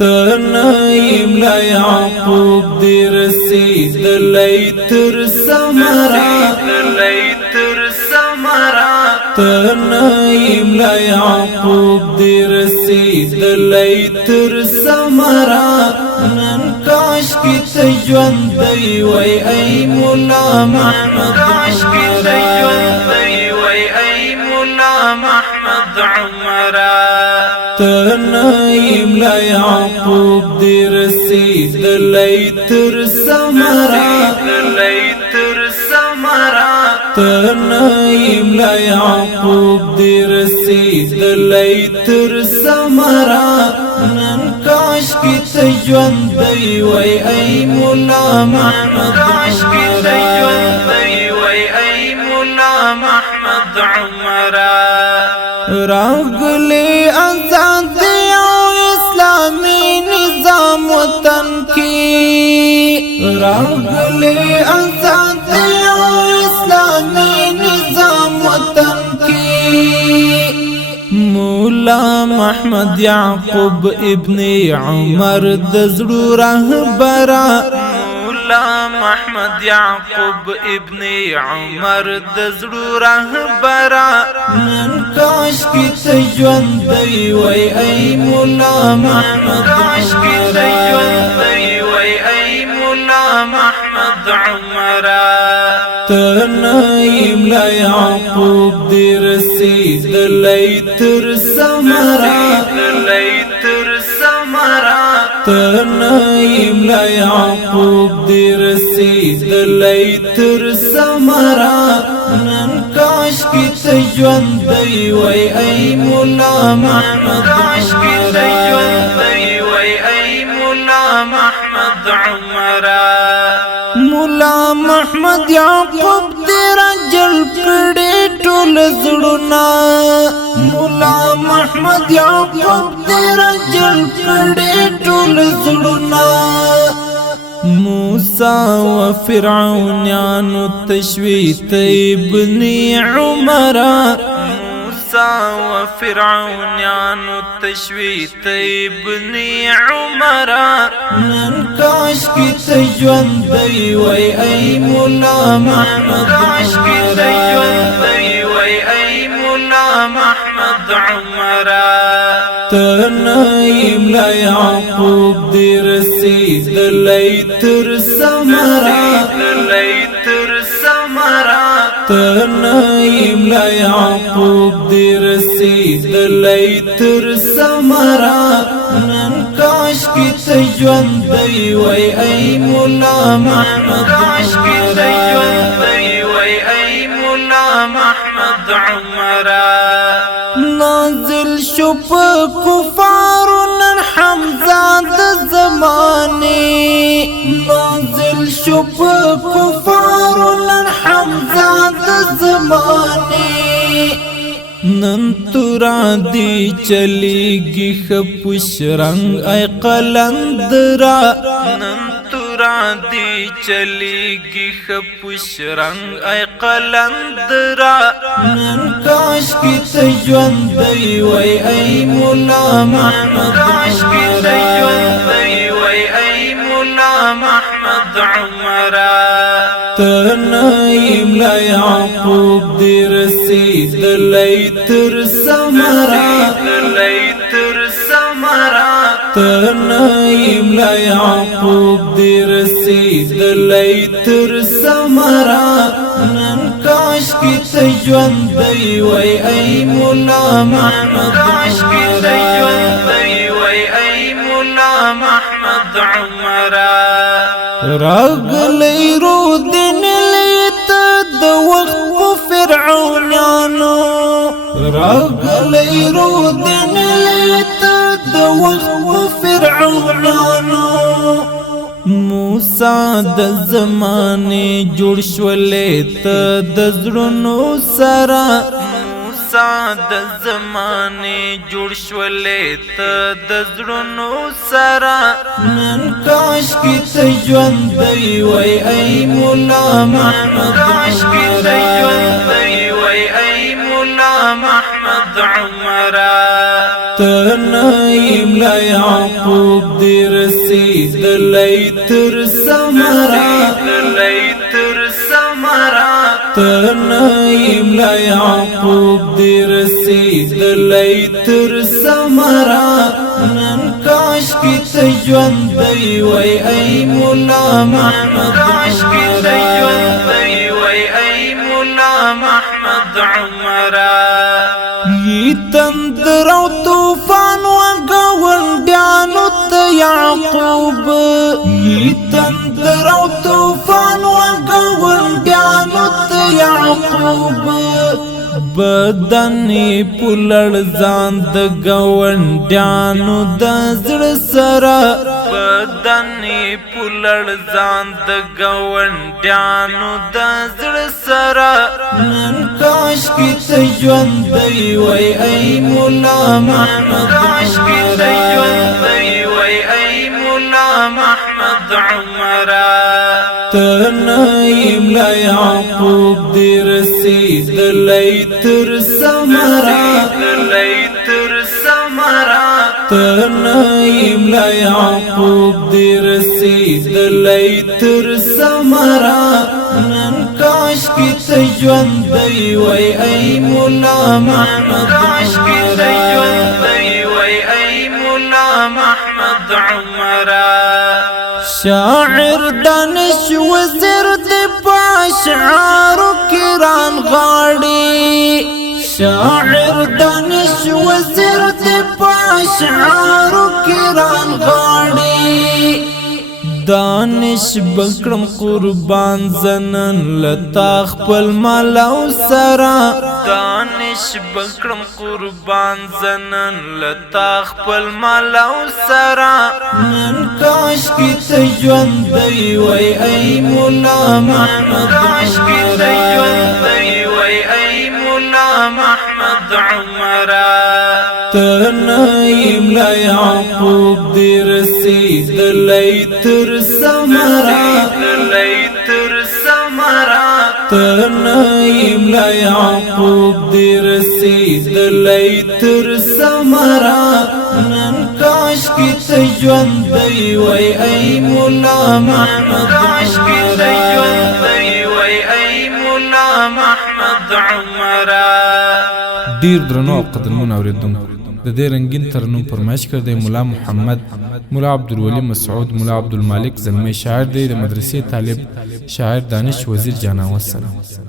تنایم لا یعقوب دی رسیدلی تر سمرا تنایم لا یعقوب دی رسیدلی تر سمرا نن کاش کی تجوندی وی ای مولا محمد عمرا تنایم لا یعقوب دی رسیدلی تر سمرا تنایم لا یعقوب دی رسیدلی تر سمرا نن کاش کی تجوندی وی ای مولا محمد عمرا راغلی آزادی او اسلامی نظام وطن کی راغلی آزادی او اسلامی نظام وطن کی مولا محمد یعقوب ابن عمر دزړو رهبرا مولا محمد یعقوب ابن عمر دزړو رهبرا نن کاش کی تجوندی وی ای مولا محمد عمرا تنایم لا یعقوب دی رسیدلی تر سمرا تنایم لا یعقوب دی رسیدلی تر سمرا نن کاش کی تجوندی وی ای مولا محمد عمرا مولا محمد یعقوب دی رجل کړي ټول زړونه مولا محمد یعقوب دی رجل کړي ټول زړونه موسی و فرعونانو تشویت ابن عمرا و فرعونانو تشویت ابن عمرا نن کاش کی تجوندی وی ای مولا محمد عمرا تنایم لا یعقوب دی رسیدلی تر سمرا تنایم لا یعقوب دی رسیدلی تر سمرا نن کاش کی تجوندی وی ای مولا محمد عمرا نازل شو په کفارو نن حمزه د زمانه نازل شو په کفارو نن حمزه د زمانه نن تورا دی چلیږي خپوش رنگ ای قلندرا نن تورا دی چلیږي خپوش رنگ ای قلندرا نن کاش کی تجوندی وی ای مولا محمد عمرا تنایم لا یعقوب دی رسیدلی تر سمرا تنایم لا یعقوب دی رسیدلی تر سمرا نن کاش کی تجوندی وی ای مولا محمد عمرا راغلی رو دین لیت د وخت په فرعونانو راغلی رو دین لیت د وخت په فرعونانو موسی د زمانه جوړ شولې ته د زړونو سره د زمانه جوړ شولې ته د زړونو سره نن کاش کی تجوندی وی ای مولا محمد عمرا تنایم ملا یعقوب دی رسیدلی تر ثمرات تنایم لا یعقوب دی رسیدلی تر ثمرات نن کاش کی تجوان دی وی ای مولا محمد ی تندر او طوفان و گاونډیانو ته یعقوب ی تندر او طوفان و گاونډیانو ته یعقوب بدنی پلړ ځان د گاونډیانو د زړه سره بدنی پلړ ځان د گاونډیانو د زړه سره نن کاش کی ته ژوند دی وای ای مولا محمد تنایم لا یعقوب دی رسیدلی تر ثمرات تنایم لا یعقوب دی رسیدلی تر ثمرات نن کاش کی ته ژوند دی وای ای مولا محمد شاعر دانش وزیر دی پاشعارو کران غاڑی شاعر دانش وزیر دی پاشعارو کران غاڑی دانش بکرم قربان زنن لتا خپل مال او سرا دانش بکرم قربان زنن لتا خپل مال او سرا نن کاش کی ته ژوند دی وای ای مولا محمد تنایم لا یعقوب دی رسیدلی تر ثمرات تنایم لا یعقوب دی رسیدلی تر ثمرات نن کاش کی ته ژوند دی وای ای مولا محمد ډیر درنو او قدرمن اوریدونکو د دې رنگین ترنم فرمایش کړی مولا محمد مولا عبدالولی مسعود مولا عبدالمالک زلمی شاعر دی د مدرسې طالب شاعر دانش وزیر جاناوس سلام